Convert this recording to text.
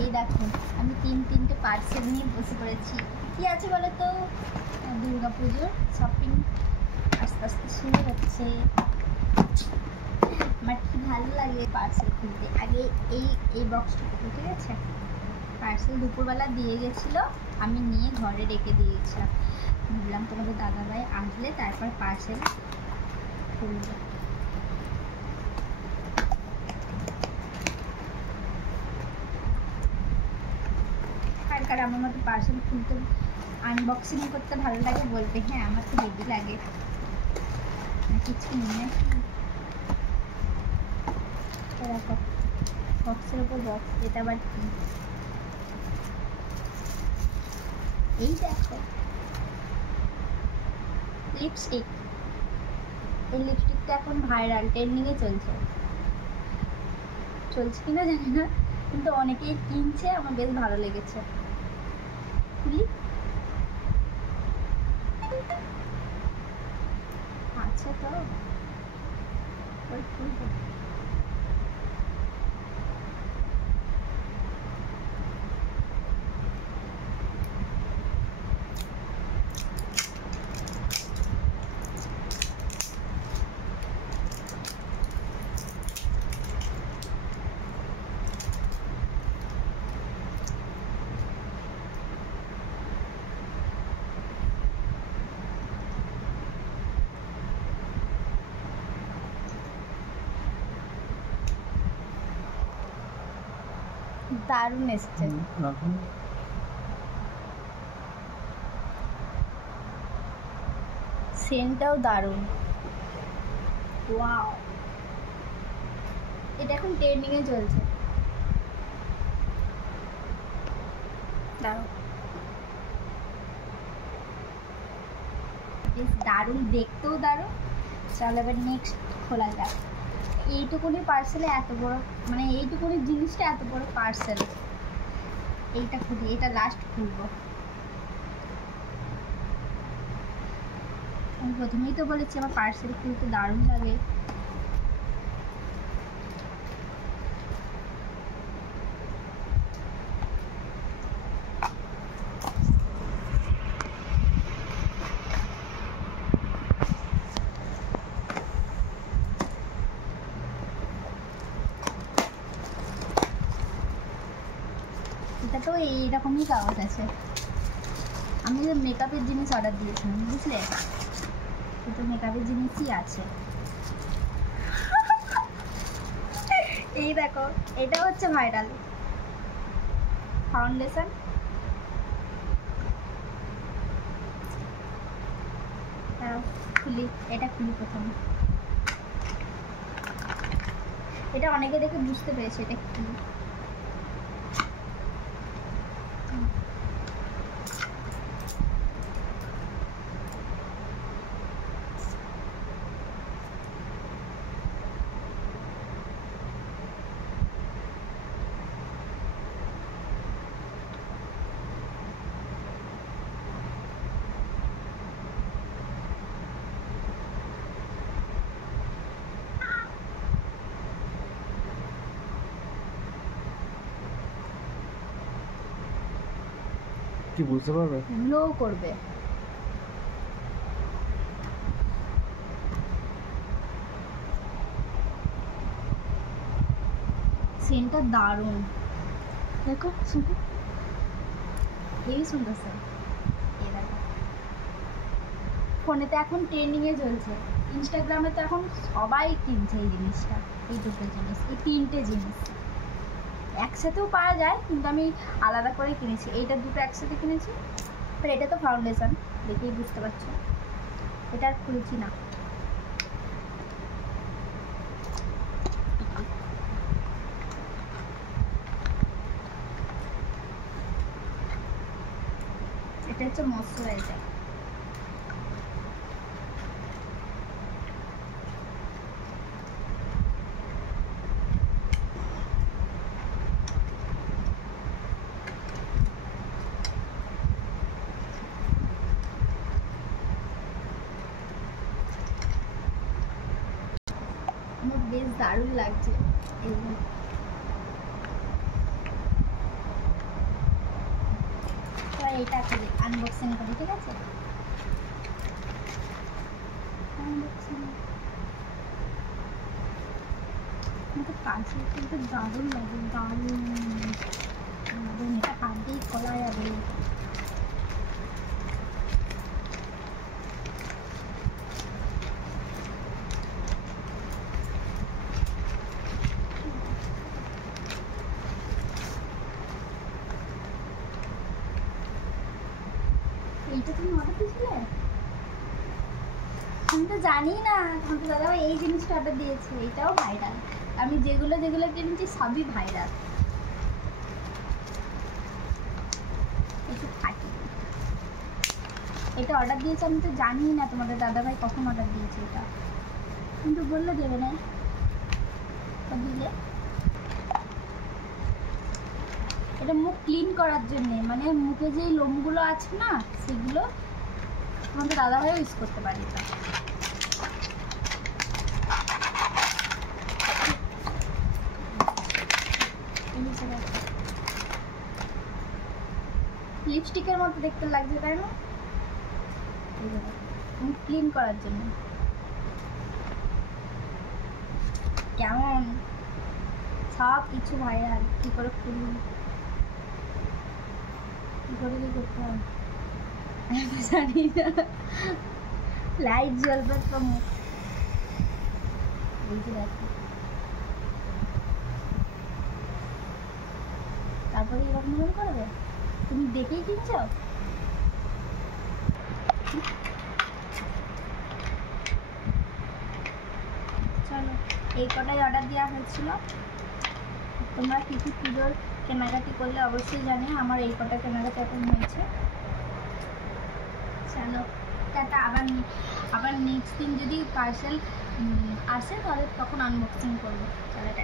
এই দেখো আমি তিনটে পার্সেল নিয়ে বসে পড়েছি। কি আছে বলো তো, দুর্গা পুজোর শপিং আস্তে আস্তে শুরু হচ্ছে। আমার কি ভালো লাগে পার্সেল খুলতে। আগে এই বক্সটা খুলতে, ঠিক আছে? পার্সেল দুপুরবেলা দিয়ে গেছিলো, আমি নিয়ে ঘরে রেখে দিয়েছিলাম। ভাবলাম তোমাদের দাদাভাই আসলে তারপর পার্সেল খুলবো। কার আমার মতো পার্সেল খুলতে আনবক্সিং করতে ভালো লাগে বলবে। হ্যাঁ, আমার তো হেভি লাগে। কিছু নেই, দেখো বক্সের উপর বক্স। এটা আবার কি? এই দেখো লিপস্টিক। এই লিপস্টিকটা এখন ভাইরাল, ট্রেন্ডিংয়ে চলছে কিনা জানি না, কিন্তু অনেকেই কিনছে, আমার বেশ ভালো লেগেছে। খুলি, আছে তো খুলবো। দারুণ এসছে। সেন্টটাও দারুণ। ওয়াও, এটা এখন ট্রেন্ডিংয়ে চলছে। দারুণ, বেশ দারুণ, দেখতেও দারুণ। চল এবার নেক্সট খোলা যাক। এইটুকুনি পার্সেলে এত বড়, মানে এইটুকুনি জিনিসটা এত বড় পার্সেল। এইটা খুলি, এটা লাস্ট খুলবো। আমি প্রথমেই তো বলেছি আমার পার্সেল খুলতে দারুণ লাগে। এটা তো এইরকমই কাগজ আছে। আমি তো মেকআপের জিনিস অর্ডার দিয়েছিলাম, বুঝলে? তো মেকআপের জিনিসই আছে। এই দেখো, এটা হচ্ছে ভাইরাল ফাউন্ডেশন। খুলি, এটা খুলি প্রথমে। এটা অনেকে দেখে বুঝতে পেরেছে এটা কি। কি বুঝতে পারবে? গ্লো করবে। সেন্টটা দারুণ, দেখো শুধু হেভি সুন্দর স্যার। এই দেখো, ফোনে তো এখন ট্রেন্ডিংয়ে চলছে, ইনস্টাগ্রামে তো এখন সবাই কিনছে এই জিনিসটা। এই দুটো জিনিস, এই তিনটে জিনিস একসাথেও পাওয়া যায়, কিন্তু আমি আলাদা করে কিনেছি। এইটা দুটো একসাথে কিনেছি। আর এটা তো ফাউন্ডেশন, দেখেই বুঝতে পারছো। এটা আর খুলছি না। এটা হচ্ছে ময়শ্চারাইজার। আমার বেশ দারুণ লাগছে। এবার এটা আনবক্সিং করি, ঠিক আছে? আনবক্সিং কিন্তু কাছে কিন্তু দারুণ লাগে, দারুণ দারুণ। এটা হাত দিয়েই খোলা যাবে। এইটা তুমি অর্ডার দিয়েছিলে? আমি তো জানি না তোমাদের দাদাভাই এই জিনিসটা অর্ডার দিয়েছে। এটাও ভাইরাল। আমি যেগুলো যেগুলো কিনেছি সবই ভাইরাল। একটু ফাটি এটা অর্ডার দিয়েছে, আমি তো জানি না তোমাদের দাদাভাই কখন অর্ডার দিয়েছে এটা, কিন্তু বললে দেবে না দিলে। এটা মুখ ক্লিন করার জন্যে, মানে মুখে যেই লোমগুলো আছে না সেগুলো তোমাদের দাদাভাইও ইউজ করতে পারি। এটা লিপস্টিকের মতো দেখতে লাগছে, তাই না? মুখ ক্লিন করার জন্য। কেমন সব কিছু ভাইরাল। কি করে খুলি, কি করে কি করতে হবে জানি না। লাইট জ্বলবে তো মুখ, বুঝতে পারছি। তারপরে এরকম ভাবে করবে? তুমি দেখেই কিনছো? চলো, এই কটাই অর্ডার দেওয়া হয়েছিল। তোমরা কী কী পুজোর কেনাকাটি করলে অবশ্যই জানিও। আমার এই কটা কেনাকাটি এখন হয়েছে। চলো টাটা। আবার নেক্সট দিন যদি পার্সেল আসে তাহলে তখন আনবক্সিং করবো। চলো।